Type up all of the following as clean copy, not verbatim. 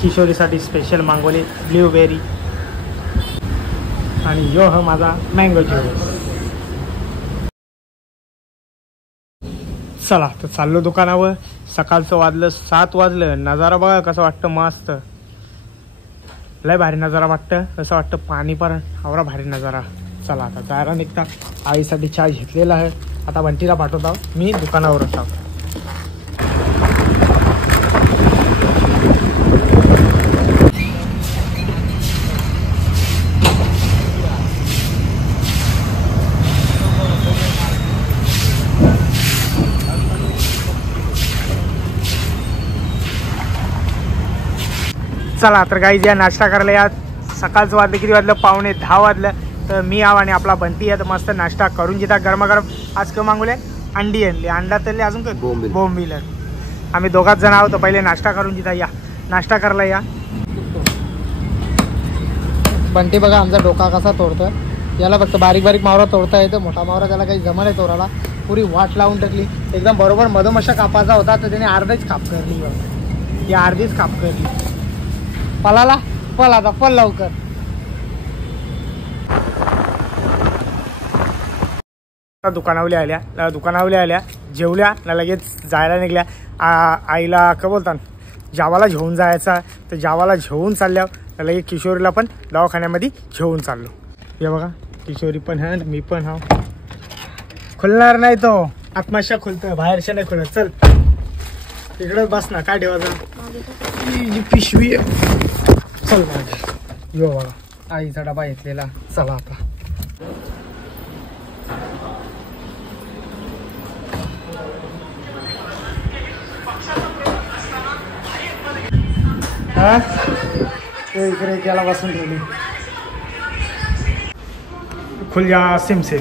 किशोरीसाठी special मागवले blueberry आणि यो हा माझा मँगो ज्यूस. चला तर चाललो दुकानावर. सकाळचं वाजलं 7 वाजलं. नजारा बघा कसं वाटतं, मस्त लय भारी नजारा वाटतं. कसं वाटतं पाणी पण आवरा भारी नजारा. चला आता जायला निघता. आईसाठी चहा घेतलेला आहे. आता बंटीला पाठवत आहो, मी दुकानावरच आहो. चला तर गाईज या नाश्ता करायला या. सकाळचं वाजलं किती वाजलं, 9:45 वाजलं. तर मी आव आणि आपला बंटी आहे. तर मस्त नाश्ता करून घेता गरमागरम. आज काय मागवले, अंडी आणली, अंडा तळले, अजून काय बोंबील. आम्ही दोघाच जण आहोत. पहिले नाश्ता करून घेता. या नाश्ता करायला या. बंटी बघा आमचा डोका कसा तोडतोय. याला फक्त बारीक बारीक मावरा तोडता येतं, मोठा मावरा त्याला काही जमत आहे तोडायला. पुरी वाट लावून टाकली एकदम बरोबर. मधोमशा कापायचा होता तर त्याने अर्धीच काप करली. या अर्धीच काप करली. पलाला पल, आता पल लवकर. दुकानावल्या आल्या जेवल्या ना लगेच जायला निघल्या. आईला काय बोलतात जावाला घेऊन जायचा. तर जावाला घेऊन चालल्या लगेच किशोरीला पण दवाखान्यामध्ये घेऊन चाललो. हे बघा किशोरी पण आहे, मी पण हा. खुलणार नाही तो, आत्माशा खुलतोय, बाहेरच्या नाही खुलत. चल इकडे बस ना, काय ठेवायचं पिशवी. चल मागे यो बघा आईचा डबा घेतलेला. चला आता इकडे याला बसून ठेवली. खुल्या सेम चल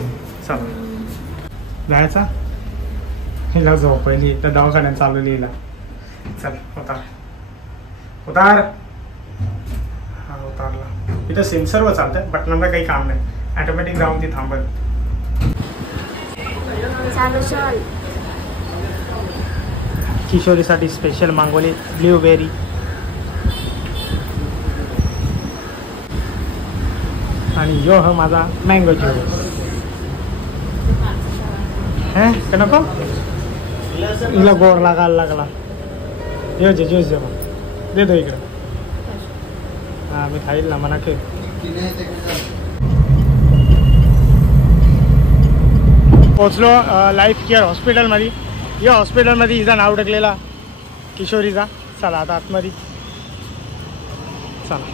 जायचा. हिला झोपली तर दवाखान्यात चालू लिहिला. चल उतार. हा उतारला. इथं सेन्सरवर चालतं, बटनांना काही काम नाही. ऑटोमॅटिक जाऊन ती थांबल. किशोरीसाठी स्पेशल मागवले ब्लूबेरी आणि यो हा माझा मँगो ज्यूस. का नको हिला गोड लागायला लागला. यो जे ज्यूस जेव्हा दे दो इकडं. हा मी खाईल ना म्हणा की. पोचलो लाईफ केअर हॉस्पिटलमध्ये. या हॉस्पिटलमध्ये हिचा नाव टाकलेला किशोरीचा. चला आता आतमध्ये चला.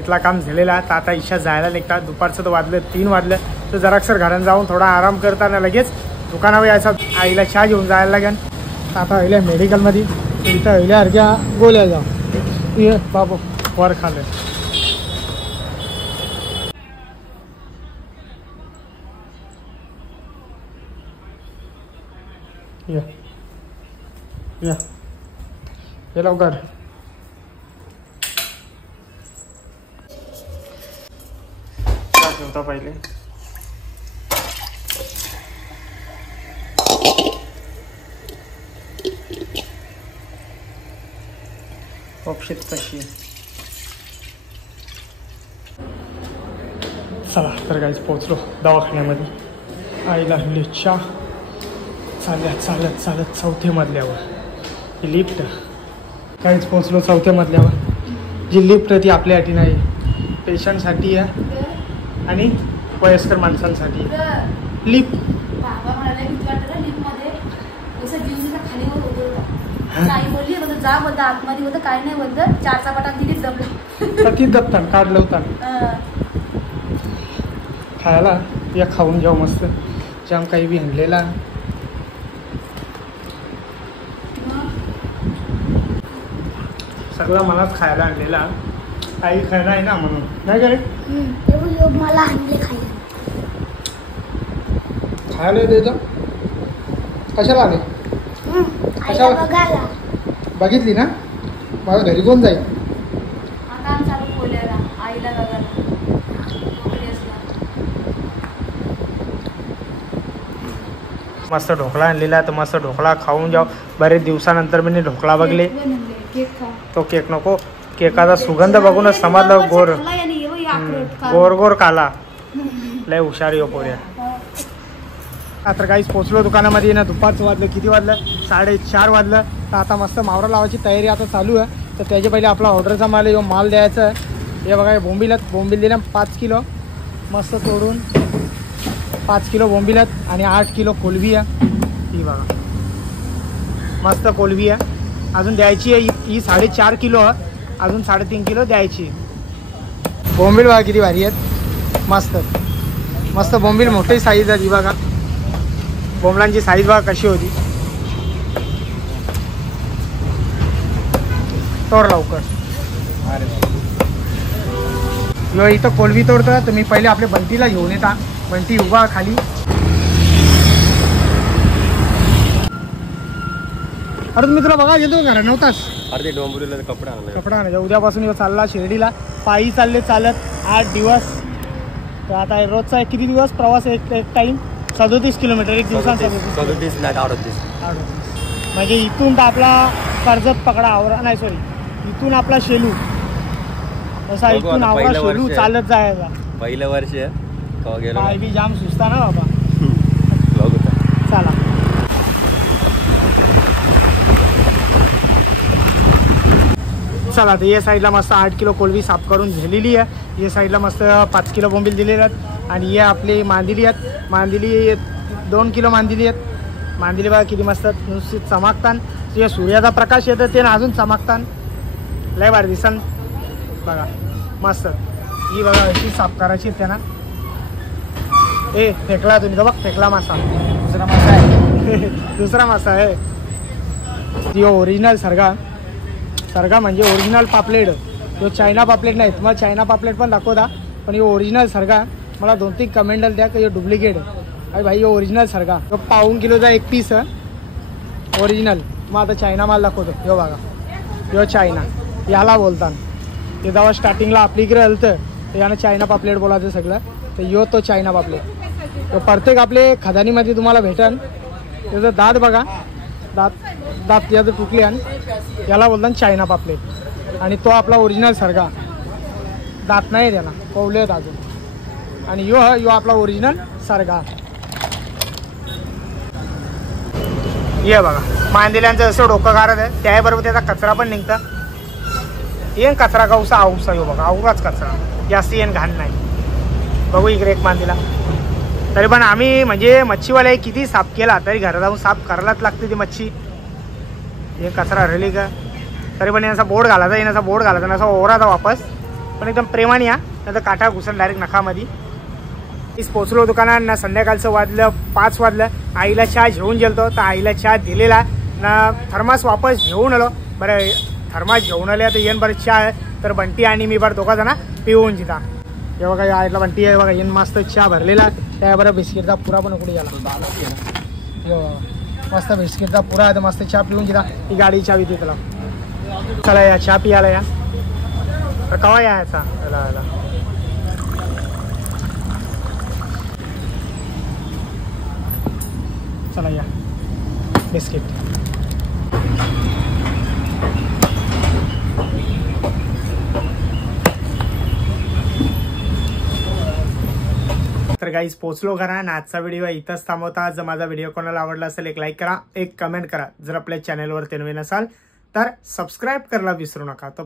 इथला काम झालेला. तर आता इच्छा जायला निघतात. दुपारचं तर वाजलं 3 वाजलं. तर जरासर घरात जाऊन थोडा आराम करताना लगेच दुकानावर यायचा. आईला चहा घेऊन जायला लागेल. तर आता आईला मेडिकलमध्ये इथं आईल्यासारख्या गोळ्या जाऊ. ये बाबू वर खाल्लं. ये लवकर. ठेवता पहिले. ऑप्शन कशी आहे. चला तर काहीच पोचलो दवाखान्यामध्ये. आईला चहा. चालत 4थ्या मजल्यावर ही लिफ्ट. काहीच पोचलो 4थ्या मजल्यावर. जी लिफ्ट ती आपल्यासाठी नाही, पेशंटसाठी आहे आणि वयस्कर माणसांसाठी लिफ्ट. जा बोलत आतमध्ये होतं काय नाही बोलत. 4 चपाटा तिथे दबलं. ती दबतात काढलं होतं. खायला या खाऊन जाऊ मस्त. जाम काही बी आणलेला. सगळं मलाच खायला आणलेला. आई खायला आहे ना म्हणून नाही का रे. मला आणले खायला द्यायचं. कशाला आले. कशाला बघितली ना. माझ्या घरी कोण जाईल. मस्त ढोकळा आणलेला तर मस्त ढोकळा खाऊन जाऊ. बरेच दिवसानंतर मी ढोकळा बघले. तो केक नको, केकाचा सुगंध बघूनच समजलं गोर गोर काला लय हुशार यो पोऱ्या. आता काहीच पोचलो दुकानामध्ये ना. दुपारचं वाजलं, किती वाजलं 4:30 वाजलं. तर आता मस्त मावरा लावायची तयारी आता चालू आहे. तर त्याच्या पहिले आपला ऑर्डरचा माल द्यायचा आहे. हे बघा बोंबील दिले 5 किलो मस्त तोडून, 5 किलो बोंबीलत आणि 8 किलो कोलबी आहे. ही बघा मस्त कोलबी आहे. अजून द्यायची आहे ही 4.5 किलो आहे. अजून 3.5 किलो द्यायची. बोंबील बघा किती भारी आहेत. मस्त मस्त बोंबील मोठी साईज आहे. ही बघा बोंबलांची साईज बघा कशी होती. तोड लवकर. यो इथं कोलबी तोडतं तर मी पहिले आपल्या बंटीला घेऊन येता. बंटी उभा खाली. अरे मी तुला बघा येतो घरा नव्हतास. अरे डोंबिवलीला कपडा आणायचा. उद्यापासून यो चालला शिर्डीला. पायी चालले चालत 8 दिवस. तर आता रोजचा किती दिवस प्रवास एक टाइम 37 किलोमीटर एक दिवसात. 37 नाही 38. म्हणजे इथून तर आपला कर्जत पकडा आवरा नाही सॉरी इथून आपला शेलू असा इथून आवरा शेलू चालत जायचा. पहिलं वर्ष पाय बी जाम सुचता ना बाबा. चला चला तर या साईडला मस्त 8 किलो कोलबी साफ करून झालेली आहे. या साईडला मस्त 5 किलो बोंबील दिलेले आहेत. आणि हे आपली मांदिली आहेत. मांदिली 2 किलो मांदिली आहेत. मांदिली बघा किती मस्त नुसती चमकतान. जे सूर्याचा प्रकाश येतं ते अजून चमकतान लय भारी दिसन बघा मस्त. ही बघा अशी साफ करायची त्यांना. फेकला तुम्ही तर बघ फेकला मासा. दुसरा मासा आहे. दुसरा मासा आहे. ती ओरिजिनल सरगा म्हणजे ओरिजिनल पापलेट. तो चायना पापलेट नाही. तुम्हाला चायना पापलेट पण दाखवता पण हे ओरिजिनल सरगा. मला 2-3 कमेंट द्या की हे डुप्लिकेट आहे. अरे भाई हे ओरिजिनल सरगा. तो 1.5 किलोचा एक पीस आहे ओरिजिनल. मग आता चायना माल दाखवतो. यो बघा यो चायना याला बोलतात. ते जेव्हा स्टार्टिंगला आपली इकडे आलतं तर यानं चायना पापलेट बोलायचं सगळं. तर यो तो चायना पापलेट. तो प्रत्येक आपले खदानीमध्ये तुम्हाला भेटन. त्याचं दात बघा दात याचं तुटले आणि याला बोलतात चायना पापलेट. आणि तो आपला ओरिजिनल सरगा. दात नाही त्याला कवले आहेत अजून. आणि यो आपला ओरिजिनल सरगा. ये बघा मांदिल्यांचं असं डोकं गारत आहे. त्याबरोबर त्याचा कचरा पण निघतं. येन कचरा का उसा औसा यो बघा आवराच कचरा जास्त येन घाण नाही. बघू इकडे एक मांदिला. तरी पण आम्ही म्हणजे मच्छीवाले किती साफ केला तरी घरात जाऊन साफ करायलाच लागते ती मच्छी. हे कचरा राहिली का तरी पण याचा बोर्ड घालायचा. येण्याचा बोर्ड घालायचा आणि असा ओराचा वापस. पण एकदम प्रेमाने या नंतर काठा घुसन डायरेक्ट नखामध्ये. पोचलो दुकानात ना. संध्याकाळचं वाजलं 5 वाजलं. आईला चहा घेऊन गेलतो तर आईला चहा दिलेला ना. थर्मास वापस घेऊन आलो. बरं थर्मास घेऊन आले तर येन बरं चहा आहे. तर बंटी आणि मी बरं दोघा जण पिऊन जिता. हे बघा आईला बंटी आहे बघा येन मस्त चहा भरलेला. त्याबरोबर बिस्किटचा पुरा पण उकडे गेला. मस्त बिस्किटचा पुरा आहे तर मस्त चहा पिऊन जिता. ही गाडी चावी ती त्याला. चला या चहा पियाला या. तर कवा यायचा याला चला या बिस्किट. तर गाईज पोचलो घरा. आणि आजचा व्हिडिओ इथंच थांबवता. जर माझा व्हिडिओ कोणाला आवडला असेल एक लाईक करा, एक कमेंट करा. जर आपल्या चॅनलवर नवीन असाल तर सबस्क्राईब करायला विसरू नका.